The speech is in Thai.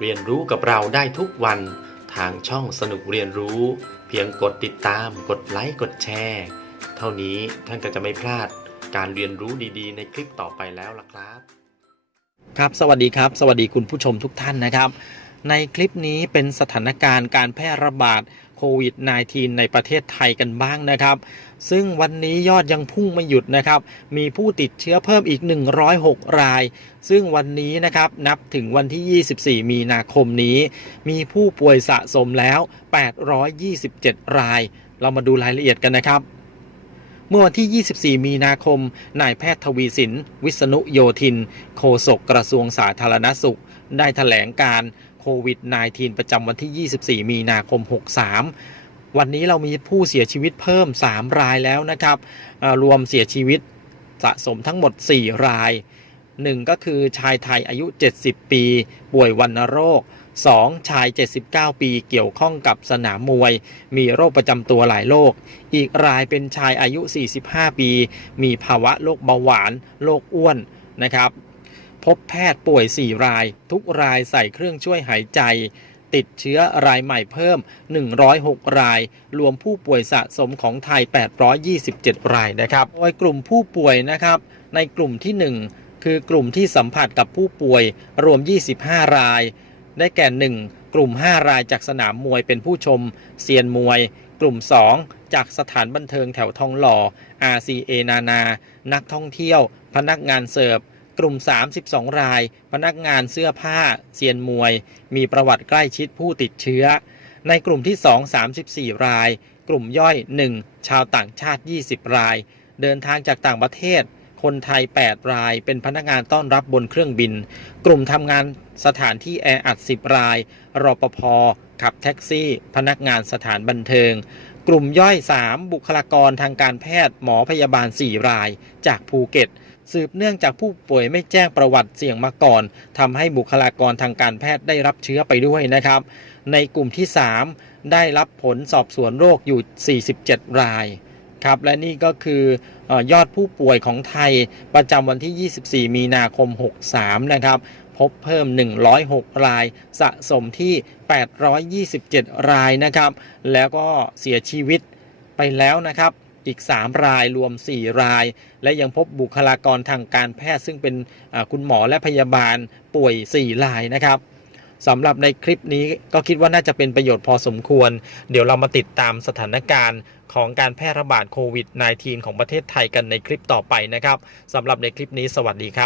เรียนรู้กับเราได้ทุกวันทางช่องสนุกเรียนรู้ เพียงกดติดตาม กดไลค์กดแชร์เท่านี้ท่านก็จะไม่พลาดการเรียนรู้ดีๆ ในคลิปต่อไปแล้วล่ะครับ ครับ สวัสดีครับ สวัสดีคุณผู้ชมทุกท่านนะครับ ในคลิปนี้เป็นสถานการณ์การแพร่ระบาดโควิด -19 ในประเทศไทยกันบ้างนะครับ ซึ่งวันนี้ยอดยังพุ่งไม่หยุดนะครับ มีผู้ติดเชื้อเพิ่มอีก 106 ราย ซึ่งวันนี้นะครับนับถึงวันที่ 24 มีนาคมนี้ มีผู้ป่วยสะสมแล้ว 827 ราย เรามาดูรายละเอียดกันนะครับ เมื่อวันที่ 24 มีนาคม นายแพทย์ทวีสิน วิษณุโยธิน โฆษกกระทรวงสาธารณสุข ได้ถแถลงการ โควิด -19 ประจำวันที่ 24 มีนาคม 63 วันนี้เรามีผู้เสียชีวิตเพิ่ม 3 รายแล้วนะครับ รวมเสียชีวิตสะสมทั้งหมด 4 ราย 1 ก็คือชายไทยอายุ 70 ปี ป่วยวัณโรค 2. ชาย 79 ปีเกี่ยวข้องกับสนามมวย มีโรคประจำตัวหลายโรค อีกรายเป็นชายอายุ 45 ปี มีภาวะโรคเบาหวาน โรคอ้วนนะครับ พบแพทย์ป่วย 4 ราย ทุกรายใส่เครื่องช่วยหายใจ ติดเชื้อรายใหม่เพิ่ม 106 ราย รวมผู้ป่วยสะสมของไทย 827 รายนะครับโดยกลุ่มผู้ป่วยนะครับ ในกลุ่มที่ 1 คือกลุ่มที่สัมผัสกับผู้ป่วยรวม 25 ราย ได้แก่ 1 กลุ่ม 5 รายจากสนามมวยเป็นผู้ชมเซียนมวย กลุ่ม 2 จากสถานบันเทิงแถวทองหล่อ RCA นานา นักท่องเที่ยว พนักงานเสิร์ฟ กลุ่ม 32 ราย พนักงานเสื้อผ้าเซียนมวย มีประวัติใกล้ชิดผู้ติดเชื้อ ในกลุ่มที่ 2 34 ราย กลุ่มย่อย 1 ชาวต่างชาติ 20 ราย เดินทางจากต่างประเทศ คนไทย 8 ราย เป็นพนักงานต้อนรับบนเครื่องบิน กลุ่มทำงานสถานที่แออัด 10 ราย รปภ ขับแท็กซี่ พนักงานสถานบันเทิงกลุ่มย่อย 3 บุคลากรทางการแพทย์หมอพยาบาล 4 ราย จากภูเก็ต สืบเนื่องจากผู้ป่วยไม่แจ้งประวัติเสี่ยงมาก่อนทำให้บุคลากรทางการแพทย์ได้รับเชื้อไปด้วยนะครับ ในกลุ่มที่ 3 ได้รับผลสอบสวนโรคอยู่ 47 รายครับและนี่ก็คืออยอดผู้ป่วยของไทยประจำวันที่ 24 มีนาคม 63 นะครับ พบเพิ่ม 106 ราย สะสมที่ 827 รายนะครับ แล้วก็เสียชีวิตไปแล้วนะครับ อีก 3 รายรวม 4 ราย และยังพบบุคลากรทางการแพทย์ ซึ่งเป็นคุณหมอและพยาบาลป่วย 4 รายนะครับสำหรับในคลิปนี้ก็คิดว่าน่าจะเป็นประโยชน์พอสมควร เดี๋ยวเรามาติดตามสถานการณ์ของการแพร่ระบาดโควิด -19 ของประเทศไทยกันในคลิปต่อไปนะครับสำหรับในคลิปนี้สวัสดีครับ